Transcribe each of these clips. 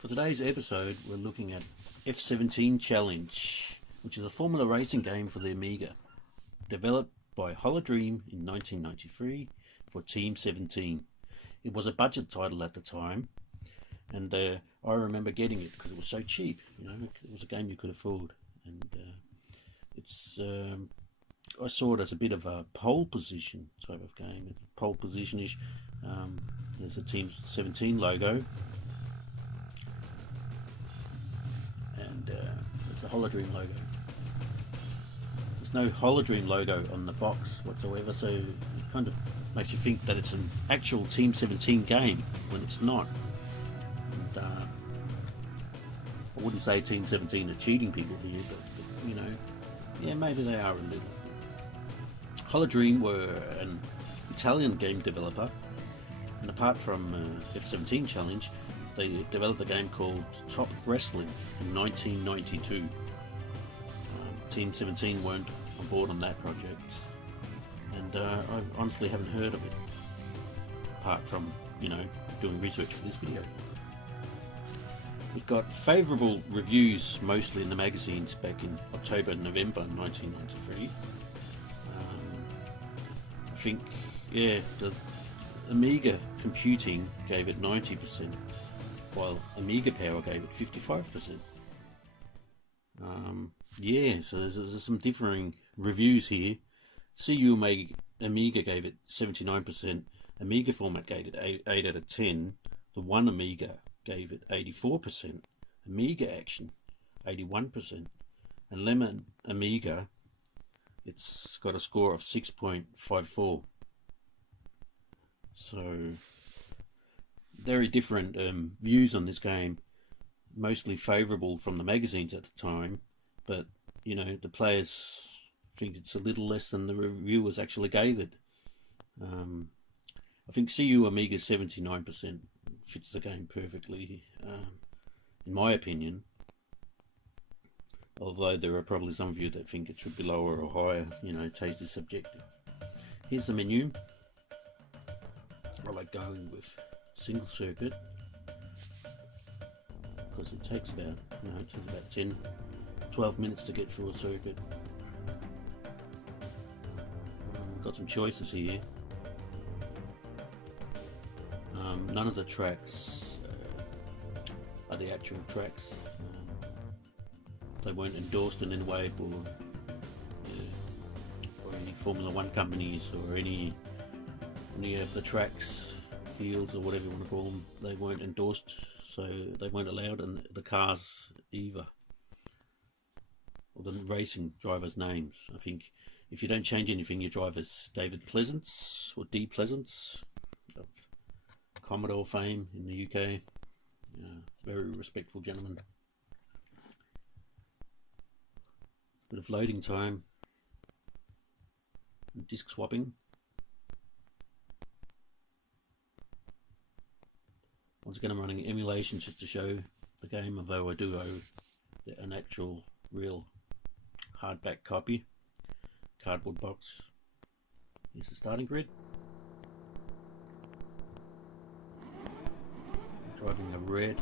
For today's episode, we're looking at F17 Challenge, which is a Formula racing game for the Amiga, developed by Holodream in 1993 for Team 17. It was a budget title at the time, and I remember getting it because it was so cheap. You know, it was a game you could afford, and I saw it as a bit of a pole position type of game. Pole position-ish. There's a Team 17 logo. And there's the Holodream logo. There's no Holodream logo on the box whatsoever, so it kind of makes you think that it's an actual Team 17 game when it's not. And I wouldn't say Team 17 are cheating people here, but you know, yeah, maybe they are a little. Holodream were an Italian game developer, and apart from F17 Challenge, they developed a game called Top Wrestling in 1992. Team 17 weren't on board on that project, and I honestly haven't heard of it, apart from, you know, doing research for this video. It got favourable reviews, mostly in the magazines back in October and November 1993. I think, yeah, the Amiga computing gave it 90%. While Amiga Power gave it 55%. Yeah, so there's some differing reviews here. CU Amiga gave it 79%. Amiga Format gave it 8 out of 10. The One Amiga gave it 84%. Amiga Action, 81%. And Lemon Amiga, it's got a score of 6.54. So very different views on this game, mostly favourable from the magazines at the time, but you know, the players think it's a little less than the reviewers actually gave it. I think CU Amiga 79% fits the game perfectly, in my opinion, although there are probably some of you that think it should be lower or higher. You know, taste is subjective. Here's the menu. I like going with single circuit because it takes about, you know, 10-12 minutes to get through a circuit. Got some choices here. None of the tracks are the actual tracks. They weren't endorsed in any way for any Formula 1 companies or any of the tracks, fields or whatever you want to call them. They weren't endorsed, so they weren't allowed in the cars either, or the racing drivers' names. I think if you don't change anything, your driver's David Pleasance or D Pleasance of Commodore fame in the UK. Very respectful gentleman. Bit of loading time, and disc swapping. Once again, I'm running emulations just to show the game, although I do owe an actual, real hardback copy. Cardboard box. Here's the starting grid. I'm driving a red,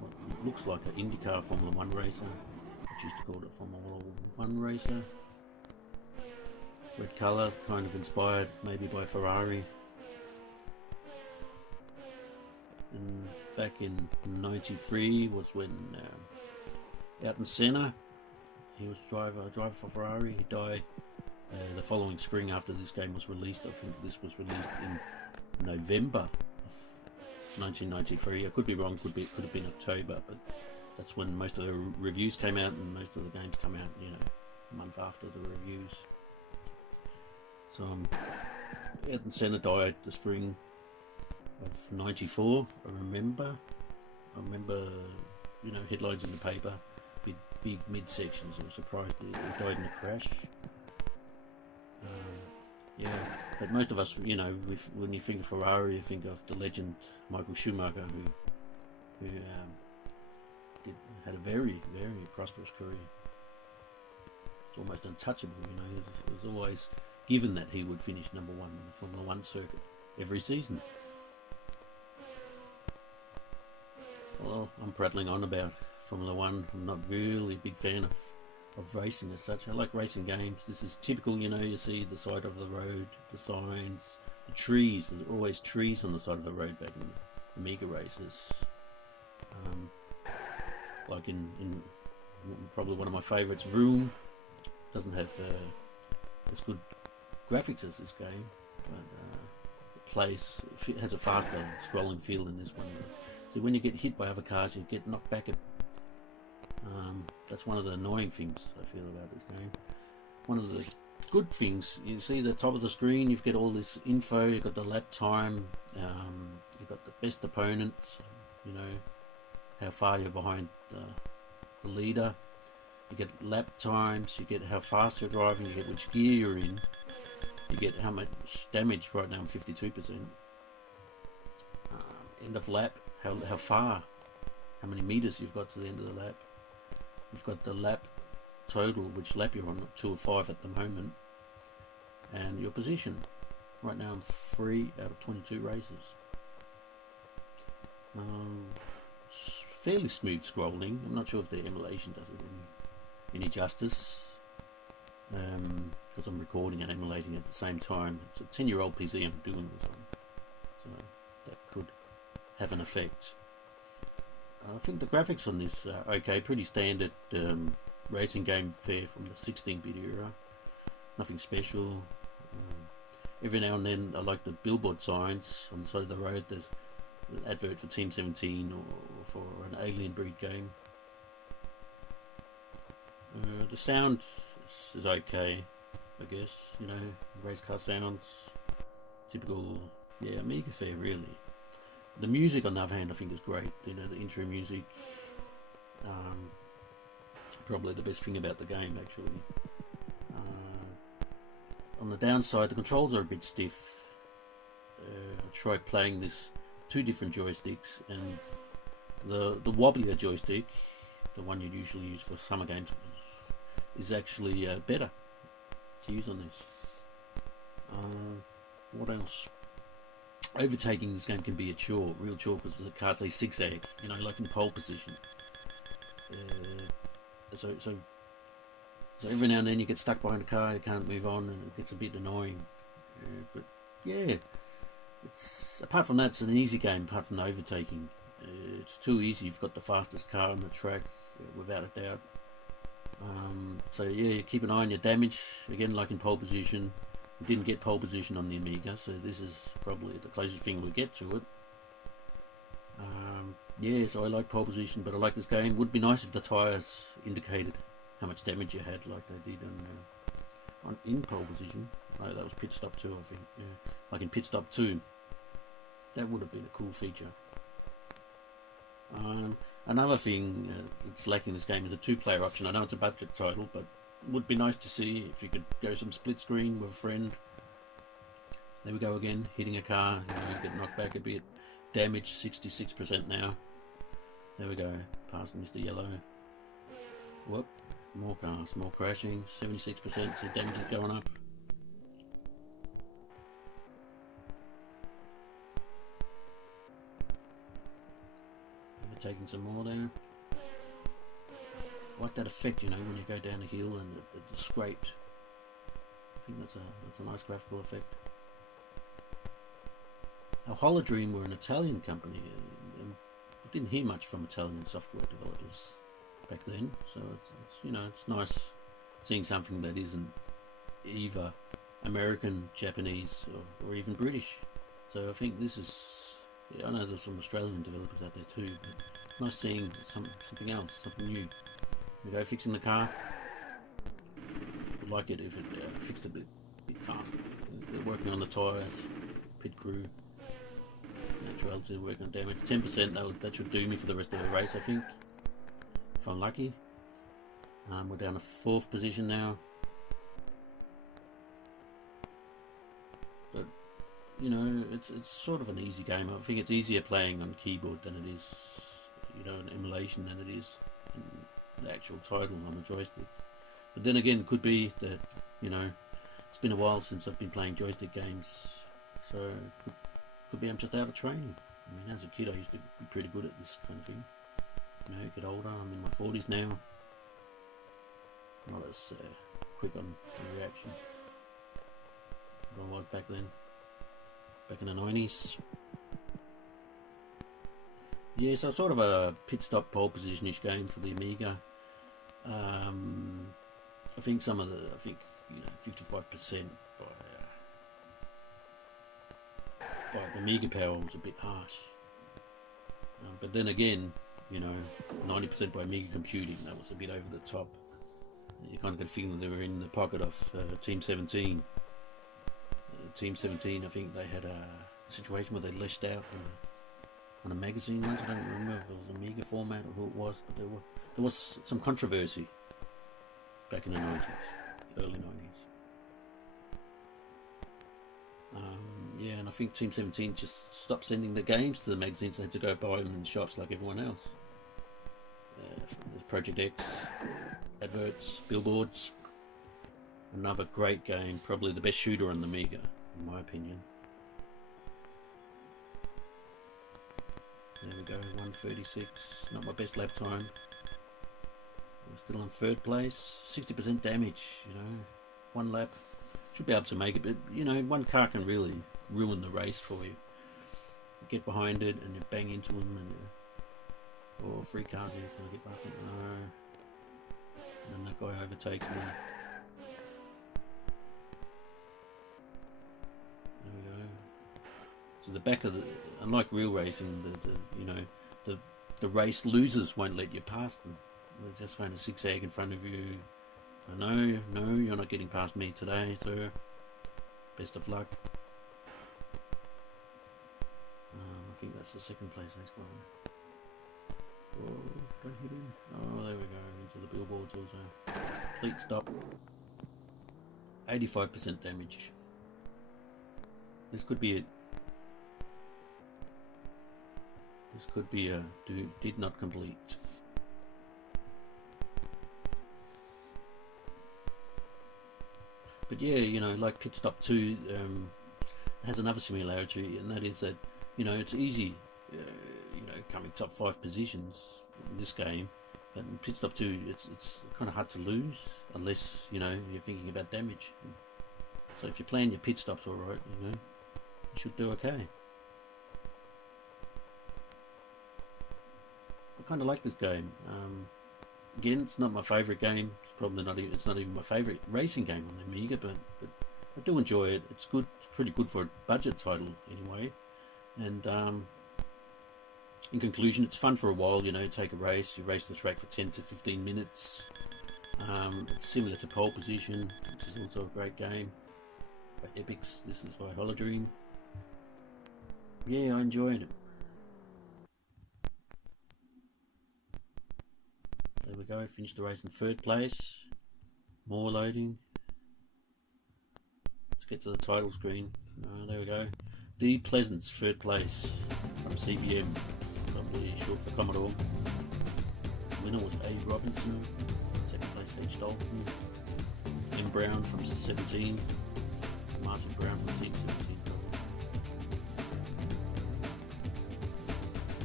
what looks like an IndyCar Formula 1 racer. I used to call it Formula 1 racer. Red colour, kind of inspired maybe by Ferrari. And back in '93 was when Ayrton Senna, he was a driver for Ferrari. He died the following spring after this game was released. I think this was released in November of 1993. I could be wrong. Could have been October, but that's when most of the reviews came out, and most of the games come out, you know, a month after the reviews. So Ayrton Senna died the spring of '94. I remember, you know, headlines in the paper, big midsections. I was surprised he died in a crash. Yeah, but most of us, you know, when you think of Ferrari, you think of the legend Michael Schumacher, who had a very, very prosperous career. It's almost untouchable, you know. It was always given that he would finish #1 in the Formula 1 circuit every season. well, I'm prattling on about Formula 1. I'm not really a big fan of racing as such. I like racing games. This is typical, you know, you see the side of the road, the signs, the trees. There's always trees on the side of the road back in the Amiga races. Like in probably one of my favourites, Room. Doesn't have as good graphics as this game, but it has a faster scrolling feel in this one. So when you get hit by other cars, you get knocked back. That's one of the annoying things I feel about this game. One of the good things, you see the top of the screen, you've got all this info, you've got the lap time, you've got the best opponents, you know, how far you're behind the leader. You get lap times, you get how fast you're driving, you get which gear you're in, you get how much damage. Right now I'm 52%. End of lap, how far, how many meters you've got to the end of the lap. You've got the lap total, which lap you're on, 2 or 5 at the moment, and your position. Right now I'm 3 out of 22 races. Fairly smooth scrolling. I'm not sure if the emulation does it any justice, because I'm recording and emulating at the same time. It's a 10-year-old PC I'm doing this on, so that could have an effect. I think the graphics on this are okay, pretty standard racing game fare from the 16-bit era. Nothing special. Every now and then I like the billboard signs on the side of the road. There's an advert for Team 17 or for an Alien Breed game. The sound is okay, I guess, you know, race car sounds, typical, yeah, Amiga fare really. The music, on the other hand, I think is great. You know, the intro music, probably the best thing about the game, actually. On the downside, the controls are a bit stiff. I tried playing this 2 different joysticks, and the wobblier joystick, the one you'd usually use for summer games, is actually better to use on this. What else? Overtaking this game can be a chore, real chore, because the cars they zigzag, you know, like in pole position. So every now and then you get stuck behind a car, you can't move on, and it gets a bit annoying. But yeah, it's apart from that, it's an easy game. Apart from the overtaking, it's too easy. You've got the fastest car on the track, without a doubt. So yeah, you keep an eye on your damage. Again, like in pole position. We didn't get pole position on the Amiga, so this is probably the closest thing we get to it. Yeah, so I like pole position, but I like this game. Would be nice if the tyres indicated how much damage you had, like they did in pole position. Oh, that was pit stop 2, I think. Yeah, like in pit stop 2, that would have been a cool feature. Another thing that's lacking in this game is a 2-player option. I know it's a budget title, but it would be nice to see if you could go some split screen with a friend. There we go again, hitting a car, you know, get knocked back a bit. Damage 66% now. There we go, past Mr. Yellow. Whoop, more cars, more crashing, 76%, so damage is going up. Taking some more there. I like that effect, you know, when you go down a hill and the scraped. I think that's a nice graphical effect. Now, Holodream were an Italian company, and I didn't hear much from Italian software developers back then. So it's you know, it's nice seeing something that isn't either American, Japanese, or even British. So I think this is. Yeah, I know there's some Australian developers out there too, but it's nice seeing something else, something new. We go fixing the car. I'd like it if it fixed a bit faster. They're working on the tyres, pit crew, naturality, working on damage. 10%, that should do me for the rest of the race, I think, if I'm lucky. We're down to 4th position now. But you know, it's sort of an easy game. I think it's easier playing on keyboard than it is, you know, an emulation than it is in the actual title on the joystick. But then again, it could be that, you know, it's been a while since I've been playing joystick games, so could be I'm just out of training. I mean, as a kid, I used to be pretty good at this kind of thing. You know, get older. I'm in my 40s now. Not as quick on reaction as I was back then. Back in the 90s. Yeah, so sort of a pit stop pole position-ish game for the Amiga. I think some of the, 55% by the Amiga power was a bit harsh. But then again, you know, 90% by Amiga computing, that was a bit over the top. You kind of got a feeling they were in the pocket of Team 17. Team 17, I think they had a situation where they lashed out on a magazine once. I don't remember if it was Amiga format or who it was, but there was some controversy back in the 90s, early 90s. Yeah, and I think Team 17 just stopped sending the games to the magazines. They had to go buy them in shops like everyone else. There's Project X, adverts, billboards. Another great game, probably the best shooter on the Amiga, in my opinion. There we go, 1:36. Not my best lap time. I'm still in third place. 60% damage, you know. One lap. Should be able to make it, but you know, one car can really ruin the race for you. You get behind it and you bang into them, and three cars here. Can I get back? No. And then that guy overtakes me. There we go. So the back of the, unlike real racing, the race losers won't let you pass them. They're just going to zigzag in front of you. No, you're not getting past me today, sir. Best of luck. I think that's the second place next one. Oh, don't hit him. Oh, there we go. Into the billboards also. Complete stop. 85% damage. This could be it. This could be a did not complete. But yeah, you know, like Pit Stop 2 has another similarity, and that is that, you know, it's easy, you know, coming top 5 positions in this game. But in Pit Stop 2, it's kind of hard to lose unless, you know, you're thinking about damage. So if you're playing your pit stops all right, you know, you should do okay. I kind of like this game. Again, it's not my favourite game. It's probably not even. It's not even my favourite racing game on the Amiga, but I do enjoy it. It's good. It's pretty good for a budget title anyway. And in conclusion, it's fun for a while. You know, take a race. You race the track for 10 to 15 minutes. It's similar to Pole Position, which is also a great game by Epics. This is by Holodream. Yeah, I enjoyed it. There we go, finished the race in third place. More loading. Let's get to the title screen. There we go. D. Pleasance, third place from CBM, probably short for Commodore. Winner was A. Robinson. Second place H. Dalton. M. Brown from 17. Martin Brown from Team 17.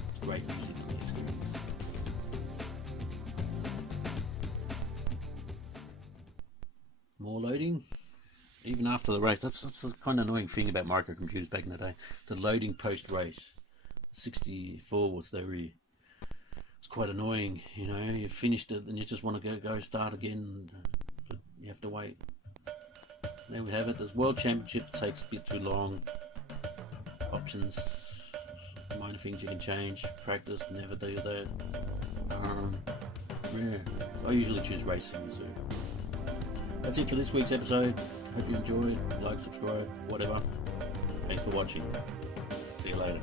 It's great music experience. More loading, even after the race. That's the kind of annoying thing about microcomputers back in the day. The loading post-race. 64 was very. It's quite annoying, you know. You finished it and you just want to go start again, but you have to wait. There we have it. There's World Championship. Takes a bit too long. Options, minor things you can change. Practice, never do that. Yeah, I usually choose racing. So. That's it for this week's episode. Hope you enjoyed. Like, subscribe, whatever. Thanks for watching. See you later.